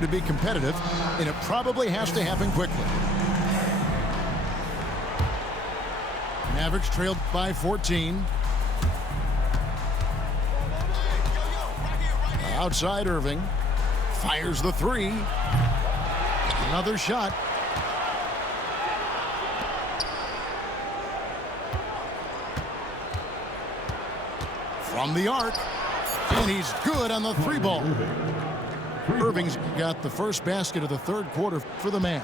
to be competitive, and it probably has to happen quickly. Mavericks trailed by 14. Outside Irving. Fires the three. Another shot. From the arc. And he's good on the three ball. Irving's got the first basket of the third quarter for the Mavs.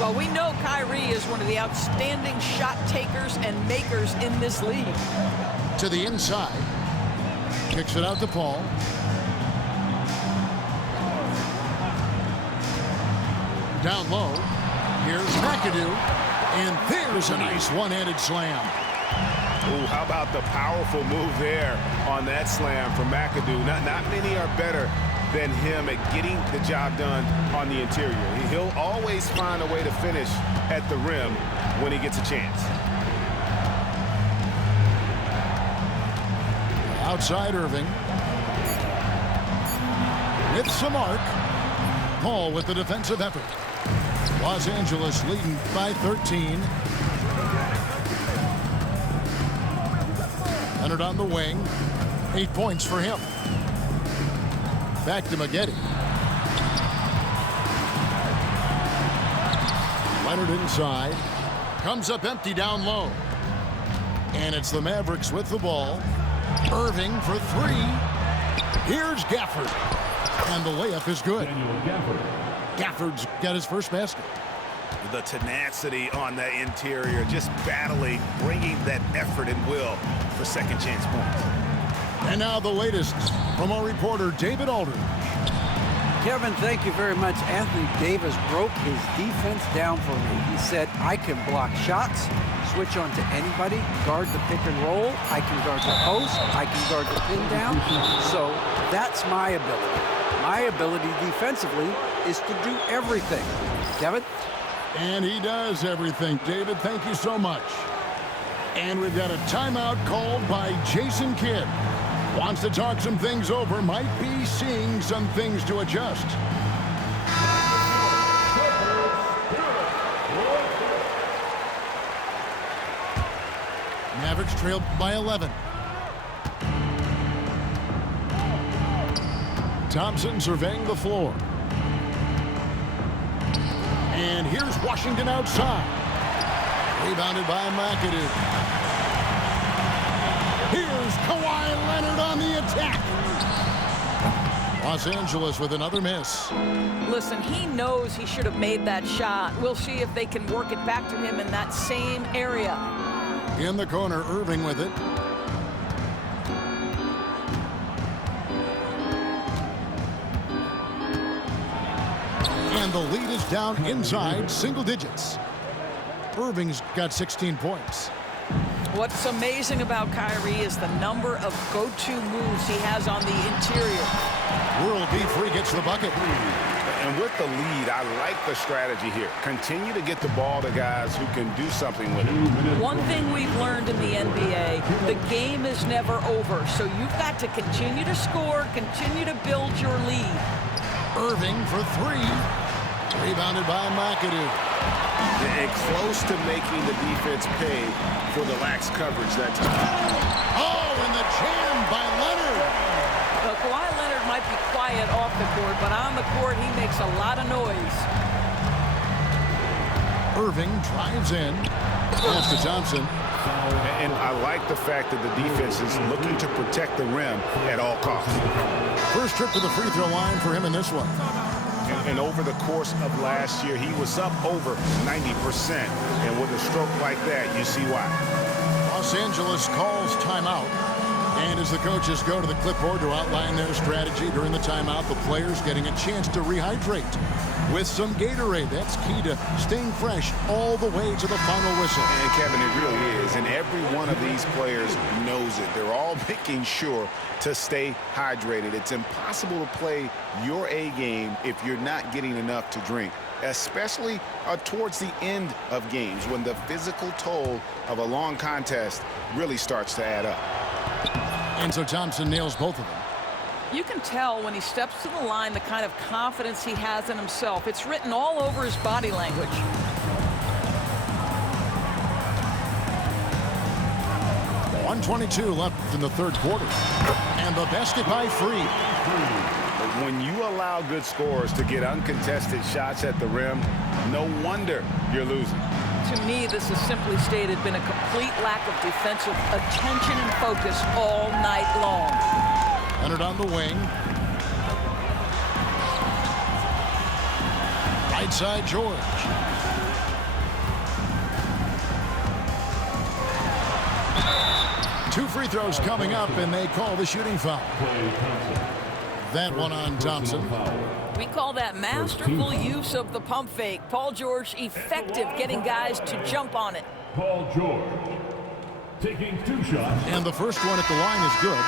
Well, we know Kyrie is one of the outstanding shot takers and makers in this league. To the inside. Kicks it out to Paul. Down low. Here's McAdoo. And there's a nice one-handed slam. Ooh, how about the powerful move there on that slam from McAdoo. Not many are better than him at getting the job done on the interior. He'll always find a way to finish at the rim when he gets a chance. Outside Irving. With some arc. Paul with the defensive effort. Los Angeles leading by 13. Leonard on the wing. 8 points for him. Back to Maggette. Leonard inside. Comes up empty down low. And it's the Mavericks with the ball. Irving for three. Here's Gafford. And the layup is good. Gafford's got his first basket. The tenacity on that interior, just battling, bringing that effort and will for second chance points. And now the latest from our reporter, David Alder. Kevin, thank you very much. Anthony Davis broke his defense down for me. He said, I can block shots, switch on to anybody, guard the pick and roll, I can guard the post, I can guard the pin down. So that's my ability. My ability defensively is to do everything. Kevin? And he does everything. David, thank you so much. And we've got a timeout called by Jason Kidd. Wants to talk some things over, might be seeing some things to adjust. Mavericks trailed by 11. Thompson surveying the floor. And here's Washington outside. Rebounded by McAdoo. Here's Kawhi Leonard on the attack. Los Angeles with another miss. Listen, he knows he should have made that shot. We'll see if they can work it back to him in that same area. In the corner, Irving with it. And the lead is down inside single digits. Irving's got 16 points. What's amazing about Kyrie is the number of go-to moves he has on the interior. World B3 gets the bucket. And with the lead, I like the strategy here. Continue to get the ball to guys who can do something with it. One thing we've learned in the NBA, the game is never over. So you've got to continue to score, continue to build your lead. Irving for three. Rebounded by McAdoo. And close to making the defense pay for the lax coverage that time. Oh, and the jam by Leonard. Kawhi Leonard might be quiet off the court, but on the court, he makes a lot of noise. Irving drives in. Pass to Thompson. And I like the fact that the defense is looking to protect the rim at all costs. First trip to the free throw line for him in this one. And over the course of last year, he was up over 90%. And with a stroke like that, you see why. Los Angeles calls timeout. And as the coaches go to the clipboard to outline their strategy during the timeout, the players getting a chance to rehydrate with some Gatorade. That's key to staying fresh all the way to the final whistle. And Kevin, it really is. And every one of these players knows it. They're all making sure to stay hydrated. It's impossible to play your A game if you're not getting enough to drink, especially towards the end of games when the physical toll of a long contest really starts to add up. And so Thompson nails both of them. You can tell when he steps to the line the kind of confidence he has in himself. It's written all over his body language. .122 left in the third quarter. And the basket by Free. When you allow good scorers to get uncontested shots at the rim, no wonder you're losing. To me, this has simply stated been a complete lack of defensive attention and focus all night long. Leonard on the wing. Right side, George. Two free throws coming up, and they call the shooting foul. That one on Thompson. We call that masterful use of the pump fake. Paul George effective getting guys to jump on it. Paul George taking 2 shots. And the first one at the line is good.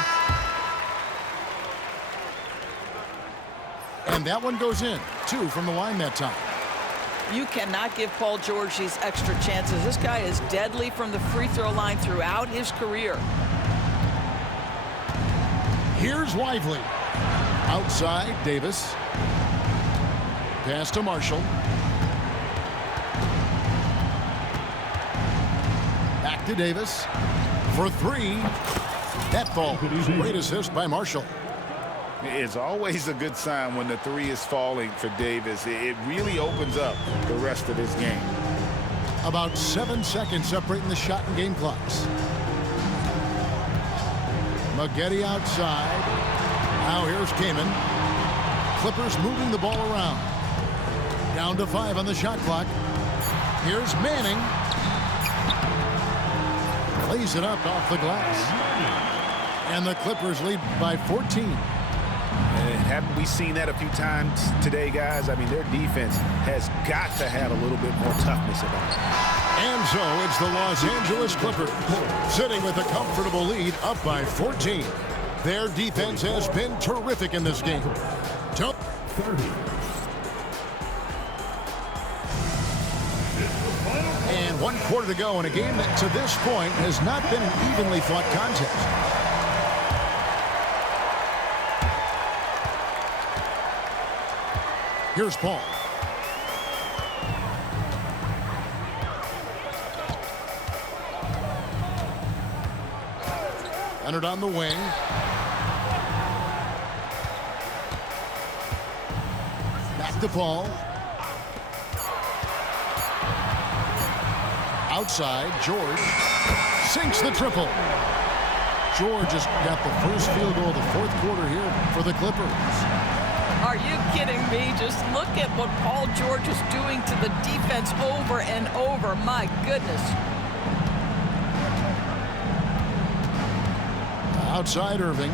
And that one goes in. 2 from the line that time. You cannot give Paul George these extra chances. This guy is deadly from the free throw line throughout his career. Here's Lively. Outside, Davis. Pass to Marshall. Back to Davis. For 3. That falls. Great assist by Marshall. It's always a good sign when the 3 is falling for Davis. It really opens up the rest of his game. About 7 seconds separating the shot and game clocks. Maggette outside. Now here's Kaman. Clippers moving the ball around. Down to 5 on the shot clock. Here's Manning. Lays it up off the glass. And the Clippers lead by 14. And haven't we seen that a few times today, guys? I mean, their defense has got to have a little bit more toughness about it. And so it's the Los Angeles Clippers sitting with a comfortable lead up by 14. Their defense has been terrific in this game. 30. And 1 quarter to go in a game that to this point has not been an evenly fought contest. Here's Paul. Leonard on the wing. Back to Paul. Outside, George sinks the triple. George has got the first field goal of the fourth quarter here for the Clippers. Are you kidding me? Just look at what Paul George is doing to the defense over and over. My goodness. Outside Irving.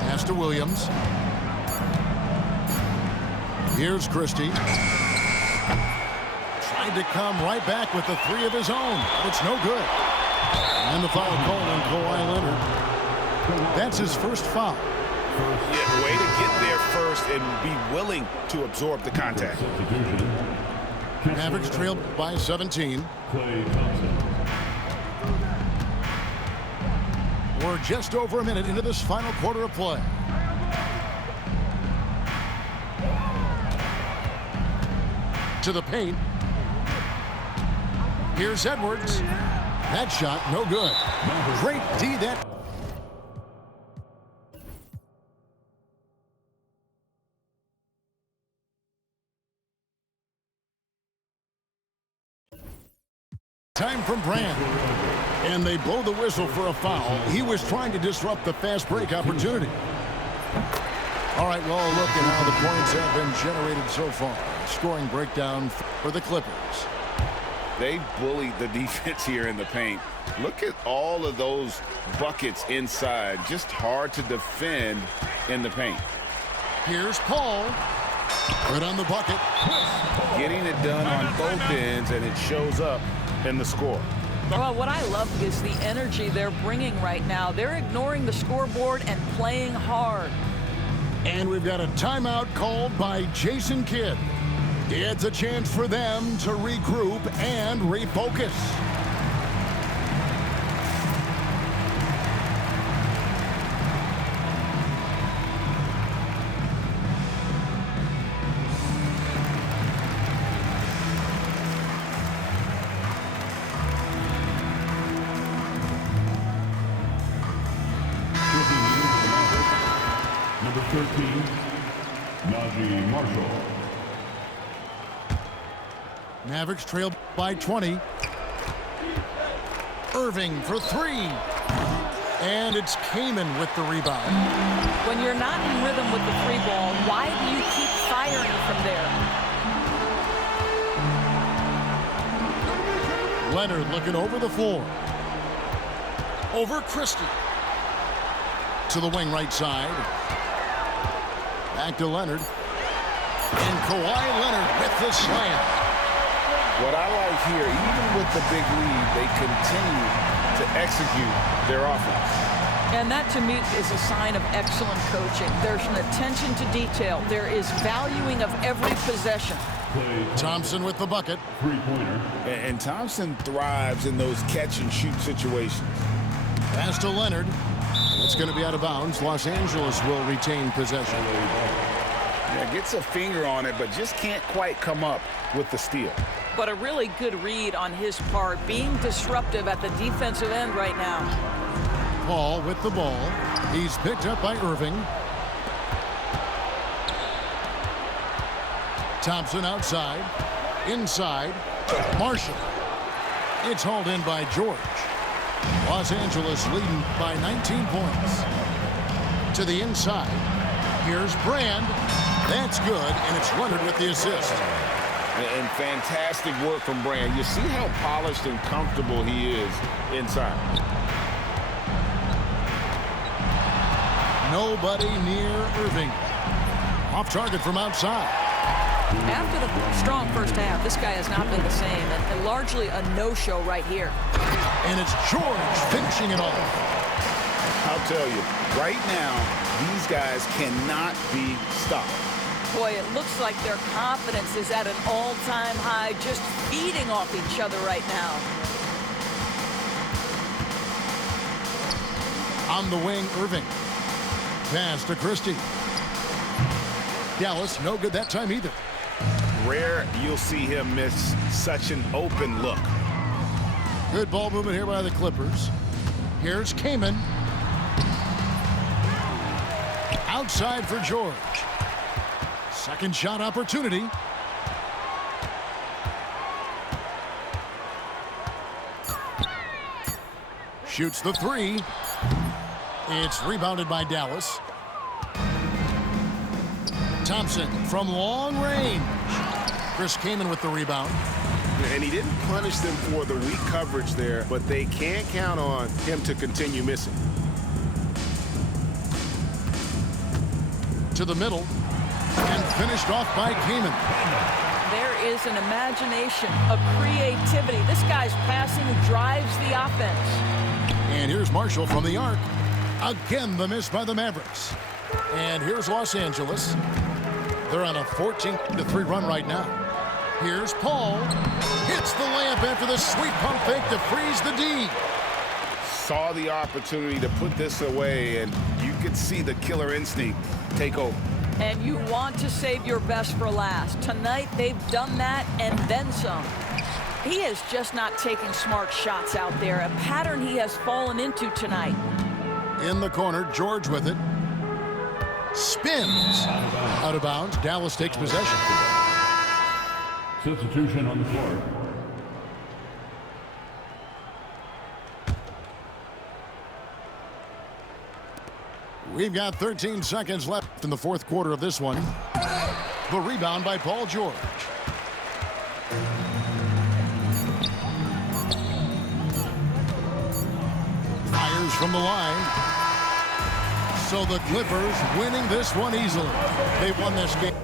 Pass to Williams. Here's Christie. Tried to come right back with the 3 of his own, but it's no good. And the foul call on Kawhi Leonard. That's his first foul. Yeah, way to get there first and be willing to absorb the contact. Mavericks trailed by 17. We're just over a minute into this final quarter of play. To the paint. Here's Edwards. That shot, no good. Great D that. Time from Brand. And they blow the whistle for a foul. He was trying to disrupt the fast break opportunity. All right, well, look at how the points have been generated so far. Scoring breakdown for the Clippers. They bullied the defense here in the paint. Look at all of those buckets inside. Just hard to defend in the paint. Here's Paul. Right on the bucket. Getting it done on both ends, and it shows up in the score. Well, what I love is the energy they're bringing right now. They're ignoring the scoreboard and playing hard. And we've got a timeout called by Jason Kidd. It's a chance for them to regroup and refocus. 13, Najee Marshall. Mavericks trail by 20. Irving for three. And it's Kaman with the rebound. When you're not in rhythm with the free ball, why do you keep firing from there? Leonard looking over the floor. Over Christie. To the wing right side. Back to Leonard. And Kawhi Leonard with the slam. What I like here, even with the big lead, they continue to execute their offense. And that, to me, is a sign of excellent coaching. There's an attention to detail. There is valuing of every possession. Thompson with the bucket. Three-pointer. And Thompson thrives in those catch-and-shoot situations. Pass to Leonard. It's going to be out of bounds. Los Angeles will retain possession. Yeah, gets a finger on it, but just can't quite come up with the steal. But a really good read on his part, being disruptive at the defensive end right now. Paul with the ball. He's picked up by Irving. Thompson outside. Inside. Marshall. It's hauled in by George. Los Angeles leading by 19 points. To the inside. Here's Brand. That's good, and it's Leonard with the assist. And fantastic work from Brand. You see how polished and comfortable he is inside. Nobody near Irving. Off target from outside. After the strong first half, this guy has not been the same, and largely a no-show right here. And it's George finishing it off. I'll tell you, right now, these guys cannot be stopped. Boy, it looks like their confidence is at an all-time high, just feeding off each other right now. On the wing, Irving. Pass to Christie. Dallas, no good that time either. Rare you'll see him miss such an open look. Good ball movement here by the Clippers. Here's Kaman. Outside for George. Second shot opportunity. Shoots the three. It's rebounded by Dallas. Thompson from long range. Chris Kaman with the rebound. And he didn't punish them for the weak coverage there, but they can't count on him to continue missing. To the middle. And finished off by Kaman. There is an imagination, a creativity. This guy's passing drives the offense. And here's Marshall from the arc. Again, the miss by the Mavericks. And here's Los Angeles. They're on a 14-3 run right now. Here's Paul. Hits the layup after the sweet pump fake to freeze the D. Saw the opportunity to put this away, and you could see the killer instinct take over. And you want to save your best for last. Tonight, they've done that and then some. He is just not taking smart shots out there, a pattern he has fallen into tonight. In the corner, George with it. Spins. Out of bounds. Dallas takes possession. Substitution on the floor. We've got 13 seconds left in the fourth quarter of this one. The rebound by Paul George. Fires from the line. So the Clippers winning this one easily. They won this game.